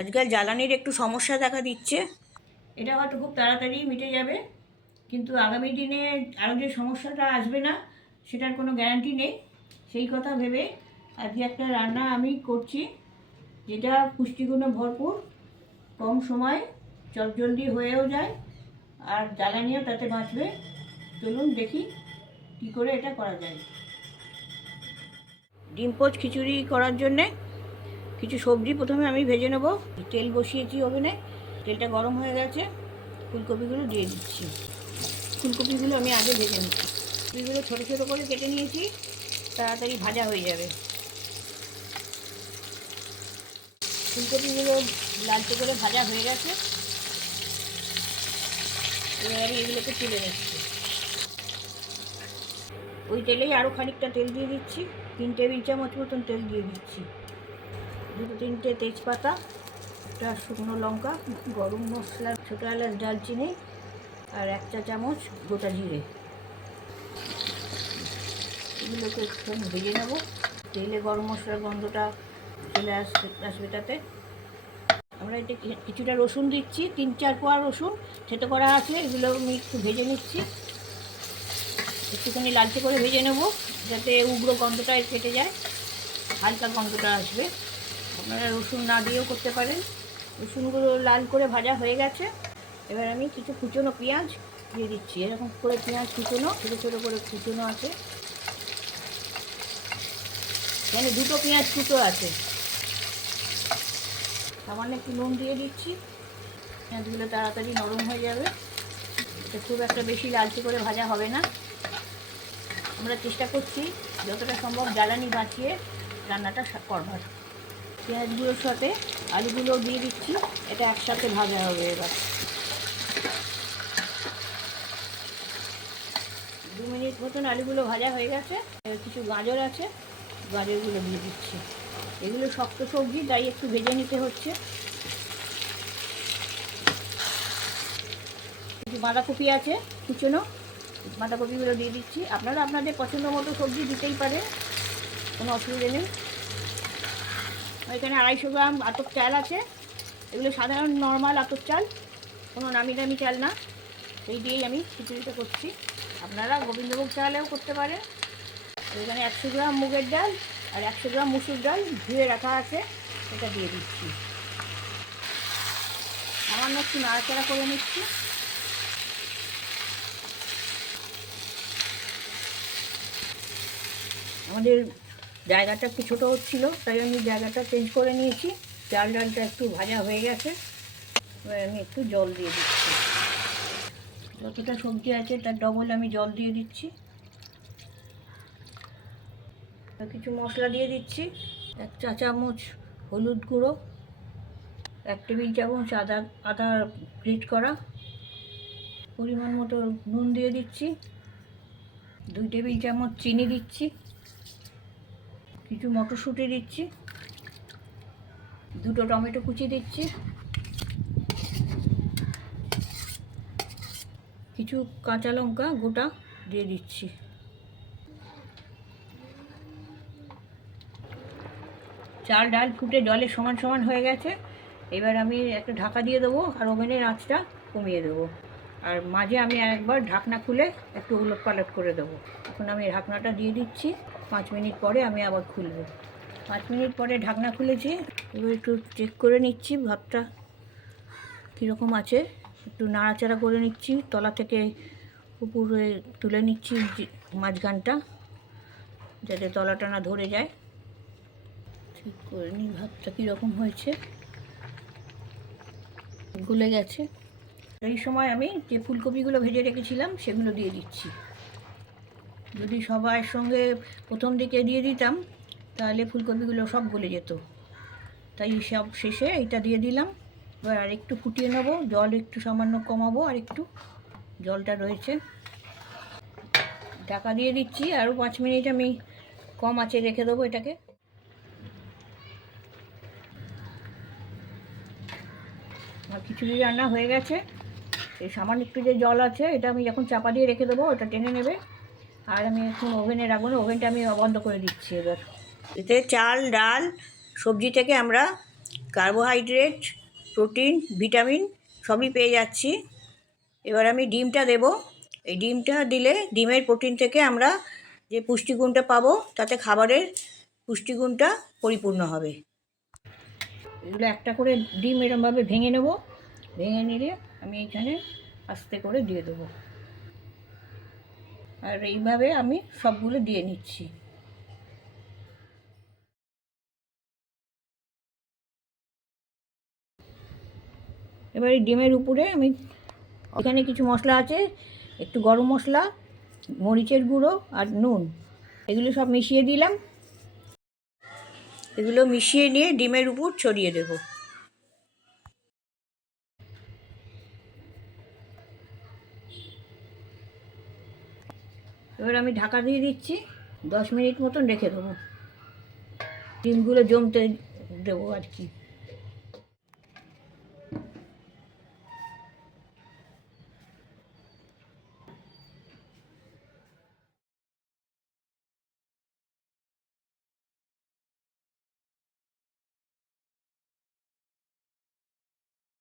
আজকাল জ্বালানির একটু সমস্যা দেখা দিচ্ছে। এটা হয়তো খুব তাড়াতাড়ি মিটে যাবে, কিন্তু আগামী দিনে আরও যে সমস্যাটা আসবে না সেটার কোনো গ্যারান্টি নেই। সেই কথা ভেবে আজকে একটা রান্না আমি করছি, যেটা পুষ্টিগুণে ভরপুর, কম সময় চটজলদি হয়েও যায়, আর জ্বালানিও তাতে বাঁচবে। চলুন দেখি কী করে এটা করা যায়। ডিম পোচ খিচুড়ি করার জন্যে কিছু সবজি প্রথমে আমি ভেজে নেব। তেল বসিয়েছি ওভেনে, তেলটা গরম হয়ে গেছে, ফুলকপিগুলো দিয়ে দিচ্ছি। ফুলকপিগুলো আমি আগে ভেজে নিচ্ছি। ফুলকপিগুলো ছোটো ছোটো করে কেটে নিয়েছি, তাড়াতাড়ি ভাজা হয়ে যাবে। ফুলকপিগুলো লালচে করে ভাজা হয়ে গেছে, এবার আমি এগুলোকে তুলে নিচ্ছি। ওই তেলেই আরও খানিকটা তেল দিয়ে দিচ্ছি, 3 টেবিল চামচ মতন তেল দিয়ে দিচ্ছি। 2-3টে তেজপাতা, একটা শুকনো লঙ্কা, গরম মশলা, ছোটো এলাচ, দারচিনি, আর 1 চা চামচ গোটা জিরে। এগুলোকে একটু ভেজে নেব। তেলে গরম মশলার গন্ধটা চলে আসবে তাতে। আমরা এতে কিছুটা রসুন দিচ্ছি, 3-4 কোয়া রসুন থেতো করা আছে, এগুলো আমি একটু ভেজে নিচ্ছি। একটুখানি লালচে করে ভেজে নেব, যাতে উগ্র গন্ধটা কেটে যায়, হালকা গন্ধটা আসবে। আপনারা রসুন না দিয়েও করতে পারেন। রসুনগুলো লাল করে ভাজা হয়ে গেছে, এবার আমি কিছু কুচনো পেঁয়াজ দিয়ে দিচ্ছি। এরকম করে পেঁয়াজ কুচনো, ছোটো ছোটো করে কুচনো আছে, এখানে 2টো পেঁয়াজ কুচো আছে। সামান্য একটু নুন দিয়ে দিচ্ছি, পেঁয়াজগুলো তাড়াতাড়ি নরম হয়ে যাবে। এটা খুব একটা বেশি লালচে করে ভাজা হবে না। আমরা চেষ্টা করছি যতটা সম্ভব জ্বালানি বাঁচিয়ে রান্নাটা করবার। পেঁয়াজগুলোর সাথে আলুগুলো দিয়ে দিচ্ছি, এটা একসাথে ভাজা হবে। এবার 2 মিনিট মতন আলুগুলো ভাজা হয়ে গেছে। কিছু গাজর আছে, গাজরগুলো দিয়ে দিচ্ছি। এগুলো শক্ত সবজি, তাই একটু ভেজে নিতে হচ্ছে। কিছু বাঁধাকপি আছে কুচনো, বাঁধাকপিগুলো দিয়ে দিচ্ছি। আপনারা আপনাদের পছন্দ মতো সবজি দিতেই পারে, কোনো অসুবিধা নেই। এখানে 250 গ্রাম আতপ চাল আছে, এগুলো সাধারণ নর্মাল আতপ চাল, কোনো নামি দামি চাল না। সেই দিয়েই আমি খিচুড়িটা করছি। আপনারা গোবিন্দভোগ চালেও করতে পারেন। এখানে 100 গ্রাম মুগের ডাল আর 100 গ্রাম মুসুর ডাল ধুয়ে রাখা আছে, এটা দিয়ে দিচ্ছি। সামান্য একটু নাড়াচাড়া করে নিচ্ছি। আমাদের জায়গাটা একটু ছোটো হচ্ছিলো, তাই আমি জায়গাটা চেঞ্জ করে নিয়েছি। চাল ডালটা একটু ভাজা হয়ে গেছে, এবার আমি একটু জল দিয়ে দিচ্ছি। যতটা সবজি আছে তার ডবল আমি জল দিয়ে দিচ্ছি। কিছু মশলা দিয়ে দিচ্ছি। 1 চা চামচ হলুদ গুঁড়ো, 1 টেবিল চামচ আদা গ্রেট করা, পরিমাণ মতো নুন দিয়ে দিচ্ছি, 2 টেবিল চামচ চিনি দিচ্ছি, কিছু মটরশুঁটি দিচ্ছি, 2টো টমেটো কুচি দিচ্ছি, কিছু কাঁচা লঙ্কা গোটা দিয়ে দিচ্ছি। চাল ডাল ফুটে জলে সমান সমান হয়ে গেছে, এবার আমি একটা ঢাকা দিয়ে দেবো আর ওভেনের আঁচটা কমিয়ে দেবো। আর মাঝে আমি একবার ঢাকনা খুলে একটু উলট পালট করে দেবো। এখন আমি ঢাকনাটা দিয়ে দিচ্ছি, 5 মিনিট পরে আমি আবার খুলব। 5 মিনিট পরে ঢাকনা খুলেছি, এবার একটু চেক করে নিচ্ছি ভাতটা কীরকম আছে। একটু নাড়াচাড়া করে নিচ্ছি, তলা থেকে উপরে তুলে নিচ্ছি মাঝখানটা, যাতে তলাটা না ধরে যায়। ঠিক করে নিই ভাতটা কীরকম হয়েছে, গলে গেছে। এই সময় আমি যে ফুলকপিগুলো ভেজে রেখেছিলাম সেগুলো দিয়ে দিচ্ছি। যদি সবার সঙ্গে প্রথম দিকে দিয়ে দিতাম তাহলে ফুলকপিগুলো সব গলে যেত, তাই সব শেষে এটা দিয়ে দিলাম। এবার আর একটু ফুটিয়ে নেবো, জল একটু সামান্য কমাবো, আর একটু জলটা রয়েছে। ঢাকা দিয়ে দিচ্ছি, আরও 5 মিনিট আমি কম আঁচে রেখে দেবো এটাকে। আর খিচুড়ি রান্না হয়ে গেছে। এই সামান্য একটু যে জল আছে এটা আমি যখন চাপা দিয়ে রেখে দেবো ওটা টেনে নেবে। আর আমি এখন ওভেনে রাখবো না, ওভেনটা আমি বন্ধ করে দিচ্ছি। এবার এতে চাল ডাল সবজি থেকে আমরা কার্বোহাইড্রেট, প্রোটিন, ভিটামিন সবই পেয়ে যাচ্ছি। এবার আমি ডিমটা দেব। এই ডিমটা দিলে ডিমের প্রোটিন থেকে আমরা যে পুষ্টিগুণটা পাবো তাতে খাবারের পুষ্টিগুণটা পরিপূর্ণ হবে। এগুলো একটা করে ডিম এরমভাবে ভেঙে নেব। ভেঙে নিলে আমি এইখানে আস্তে করে দিয়ে দেবো। আর এইভাবে আমি সবগুলো দিয়ে নিচ্ছি। এবার এই ডিমের উপরে আমি এখানে কিছু মশলা আছে, একটু গরম মশলা, মরিচের গুঁড়ো আর নুন, এগুলো সব মিশিয়ে দিলাম। এগুলো মিশিয়ে নিয়ে ডিমের উপর ছড়িয়ে দেব। এবার আমি ঢাকা দিয়ে দিচ্ছি, 10 মিনিট মতন রেখে দেবো। ডিমগুলো জমতে দেবো আর কি।